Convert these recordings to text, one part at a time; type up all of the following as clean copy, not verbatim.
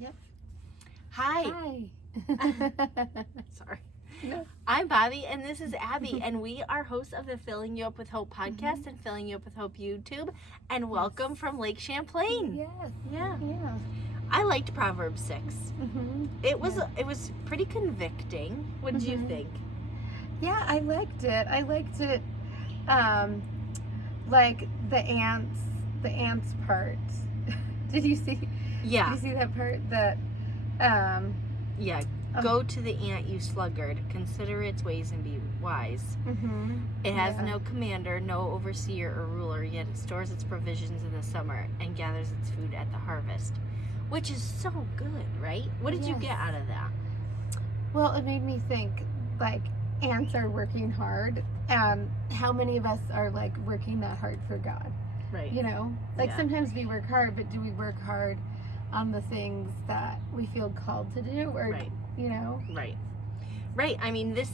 Yep. Hi. Sorry. No. I'm Bobby, and this is Abby, and we are hosts of the Filling You Up with Hope podcast and Filling You Up with Hope YouTube. And welcome from Lake Champlain. Yes. Yeah. Yeah. I liked Proverbs 6. Mm-hmm. It was pretty convicting. What did you think? Yeah, I liked it. Like the ants part. Did you see? Yeah. Did you see that part? That, Yeah. Go to the ant, you sluggard. Consider its ways and be wise. Mm-hmm. It has no commander, no overseer or ruler, yet it stores its provisions in the summer and gathers its food at the harvest. Which is so good, right? What did you get out of that? Well, it made me think, like, ants are working hard, and how many of us are, like, working that hard for God? Right. You know? Like, sometimes we work hard, but do we work hard on the things that we feel called to do? Or, you know? Right. Right. I mean, this,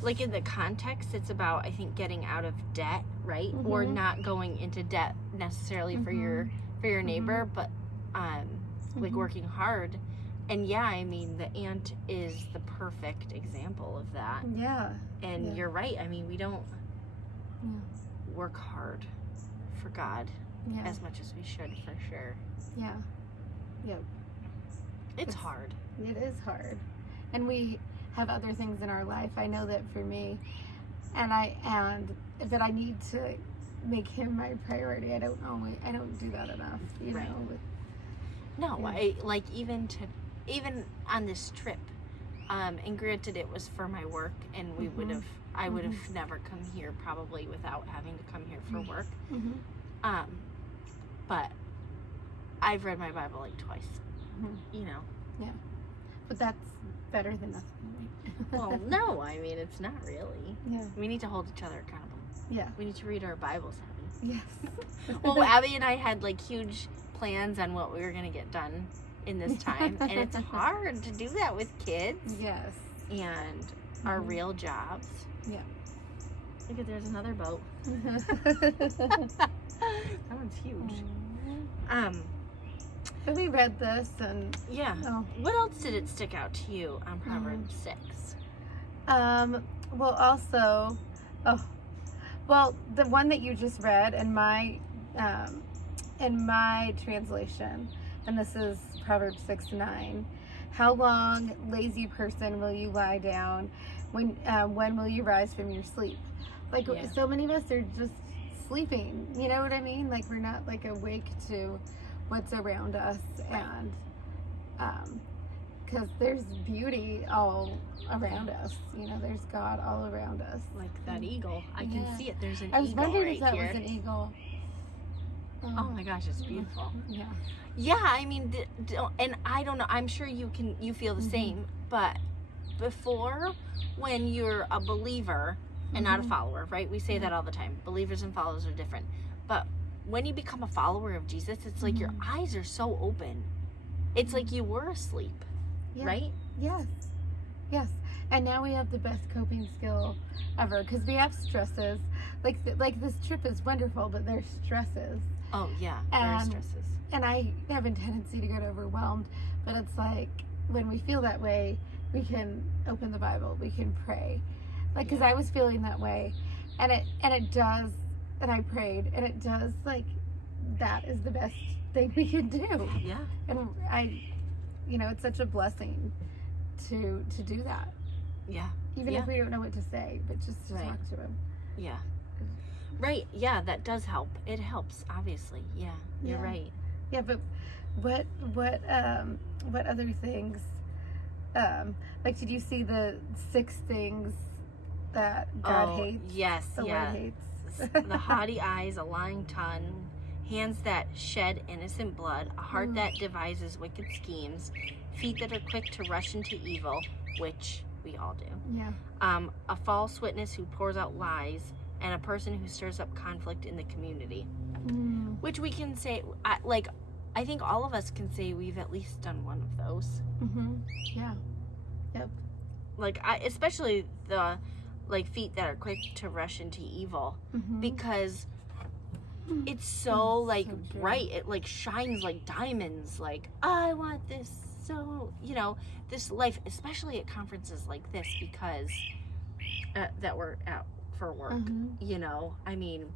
like, in the context, it's about, I think, getting out of debt, right? Mm-hmm. Or not going into debt necessarily for your neighbor, but, like, working hard. And yeah, I mean, the ant is the perfect example of that. Yeah. And you're right. I mean, we don't work hard for God as much as we should, for sure. Yeah. Yeah. It's hard. It is hard. And we have other things in our life. I know that for me, but I need to make him my priority. I don't do that enough, you know. No, I like even on this trip, and granted it was for my work, and I would have never come here probably without having to come here for work. But I've read my Bible like twice. You know. Yeah. But that's better than nothing, right? Well, no, I mean it's not really. Yeah. We need to hold each other accountable. Yeah. We need to read our Bibles, Abby. Yes. Well, Abby and I had like huge plans on what we were going to get done in this time, and it's hard to do that with kids. Yes. And our real jobs. Yeah. Look at, there's another boat. That one's huge. But we read this and what else did it stick out to you on Proverbs 6? The one that you just read in my translation, and this is Proverbs 6:9. How long, lazy person, will you lie down? When will you rise from your sleep? Like so many of us are just sleeping. You know what I mean? Like we're not like awake to what's around us, and because there's beauty all around us. You know, there's God all around us. Like that eagle. I can see it. There's an eagle. I was wondering right if that here. was an eagle. Oh my gosh, it's beautiful. Yeah. Yeah, I mean, and I don't know. I'm sure you feel the same. But before, when you're a believer and not a follower, right? We say that all the time. Believers and followers are different. But when you become a follower of Jesus, it's like your eyes are so open. It's like you were asleep, right? Yes. Yes. And now we have the best coping skill ever, because we have stresses. Like this trip is wonderful, but there's stresses. Oh yeah, there are stresses. And I have a tendency to get overwhelmed, but it's like when we feel that way, we can open the Bible, we can pray. Like, because I was feeling that way, and it does, and I prayed, and it does, like, that is the best thing we can do. Yeah. And it's such a blessing to do that. Yeah. Even if we don't know what to say, but just to talk to him. Yeah. Right. Yeah, that does help. It helps, obviously. Yeah. You're right. Yeah, but what other things? Like, did you see the 6 things that God hates? Yes. The Lord hates. The haughty eyes, a lying tongue, hands that shed innocent blood, a heart that devises wicked schemes, feet that are quick to rush into evil, which we all do. Yeah. A false witness who pours out lies, and a person who stirs up conflict in the community. Which we can say, I think all of us can say we've at least done one of those. Yeah. Yep. Like, especially the, like, feet that are quick to rush into evil. Because it's so, like, bright. It, like, shines like diamonds. Like, I want this so, this life, especially at conferences like this, because that we're out for work, I mean,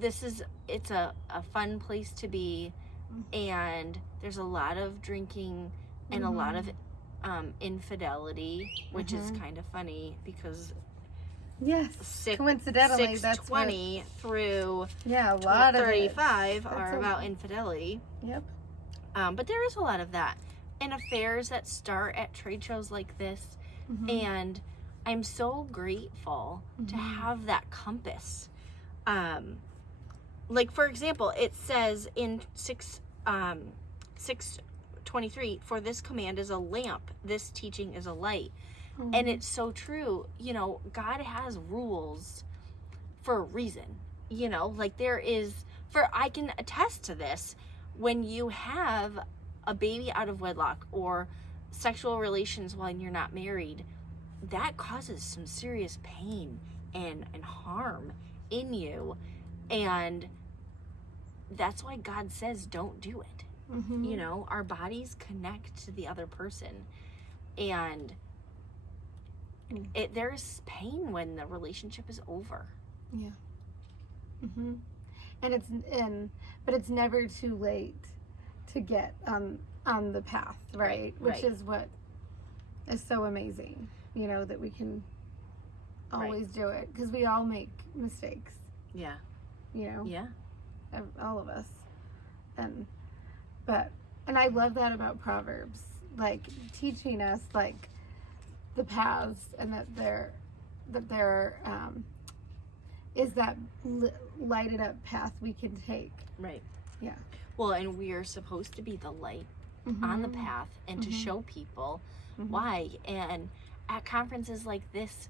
it's a fun place to be, and there's a lot of drinking and a lot of infidelity, which is kind of funny because coincidentally 6:20 through a lot 35 are about infidelity. Yep. But there is a lot of that, and affairs that start at trade shows like this, and I'm so grateful to have that compass. Like, for example, it says in 6:23, for this command is a lamp, this teaching is a light. And it's so true. God has rules for a reason. Like there is, I can attest to this, when you have a baby out of wedlock or sexual relations while you're not married, that causes some serious pain and harm in you. And that's why God says don't do it. Our bodies connect to the other person, and there's pain when the relationship is over. Yeah. But it's never too late to get on the path, right? Which is what is so amazing, that we can always do it, because we all make mistakes. Yeah. Yeah. All of us. And I love that about Proverbs, like teaching us like the paths, and that there is that lighted up path we can take. Right. Yeah. Well, and we are supposed to be the light on the path, and to show people why. And at conferences like this,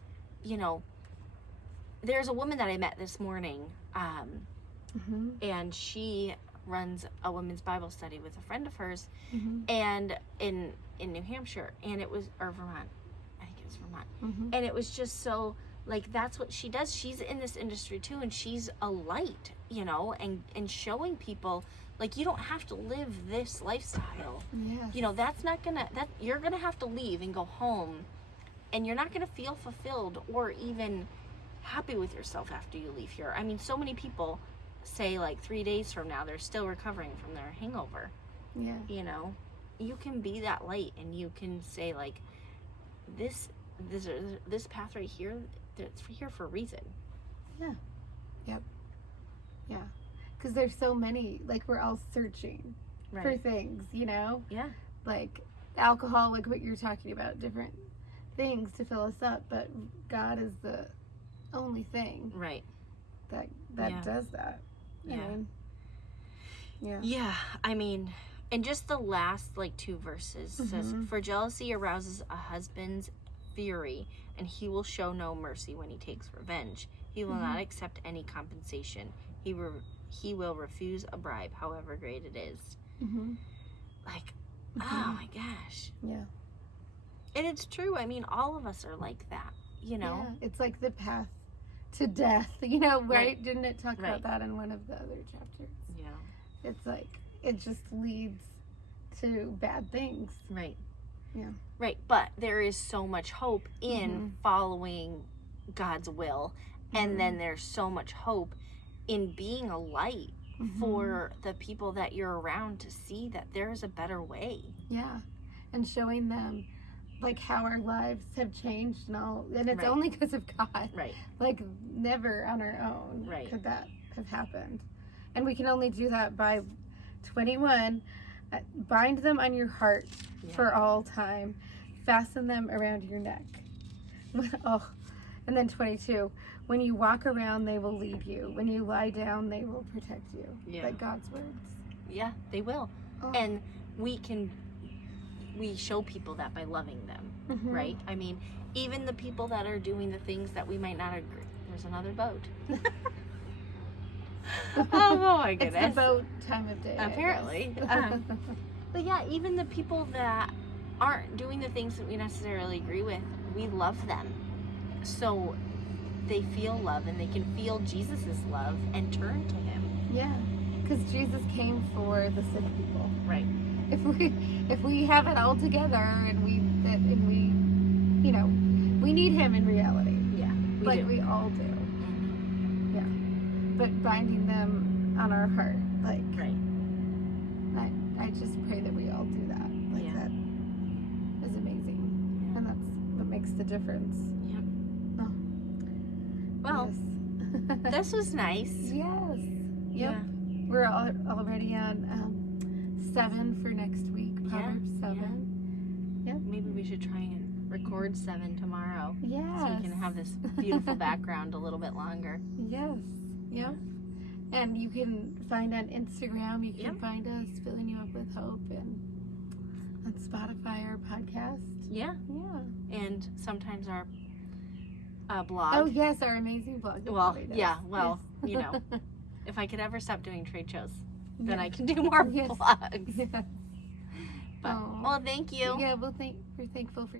there's a woman that I met this morning, and she runs a women's Bible study with a friend of hers, and in New Hampshire, and it was, or Vermont, I think it was Vermont, and it was just so, like, that's what she does. She's in this industry too, and she's a light, and showing people, like, you don't have to live this lifestyle. That's not gonna, you're gonna have to leave and go home, and you're not gonna feel fulfilled or even happy with yourself after you leave here. I mean, so many people say, like, 3 days from now they're still recovering from their hangover. You can be that light, and you can say, like, this path right here, it's here for a reason. Because there's so many, like, we're all searching for things, like alcohol, like what you're talking about, different things to fill us up, but God is the only thing that does that. I mean, and just the last, like, 2 verses says, for jealousy arouses a husband's fury, and he will show no mercy when he takes revenge. He will not accept any compensation. He will refuse a bribe, however great it is. Like, oh my gosh. Yeah. And it's true. I mean, all of us are like that, Yeah, it's like the path to death, right? Didn't it talk about that in one of the other chapters? Yeah. It's like, it just leads to bad things. Right. Yeah. Right. But there is so much hope in following God's will. And then there's so much hope in being a light for the people that you're around, to see that there's a better way. Yeah. And showing them, like, how our lives have changed and all. And it's only because of God. Right. Like, never on our own could that have happened. And we can only do that by 21. Bind them on your heart for all time. Fasten them around your neck. And then 22. When you walk around, they will lead you. When you lie down, they will protect you. Like God's words. Yeah, they will. And we show people that by loving them, right? I mean, even the people that are doing the things that we might not agree. There's another boat. Oh my goodness. It's the boat time of day. Apparently. But yeah, even the people that aren't doing the things that we necessarily agree with, we love them. So they feel love, and they can feel Jesus's love and turn to him. Yeah, because Jesus came for the sick people. Right. if we have it all together and we you know, we need him in reality. Yeah, we all do. Mm-hmm. Yeah. But binding them on our heart, like, right. I just pray that we all do that. Like, Yeah. that is amazing. Yeah. And that's what makes the difference. Yep. Oh. Well, Yes. this was nice. Yes. Yep. Yeah. We're already on 7 for next week. Proverbs 7. Yeah. Maybe we should try and record 7 tomorrow. Yes. So we can have this beautiful background a little bit longer. Yes. Yep. And you can find on Instagram, you can Yep. find us, Filling You Up with Hope, and on Spotify or podcast. Yeah. Yeah. And sometimes our blog. Oh, yes, our amazing blog. Well, Yes. yeah. Well, Yes. you know, if I could ever stop doing trade shows, then Yeah. I can do more Yes. blogs. Yes. But, Aw. well, thank you. Yeah, we're thankful for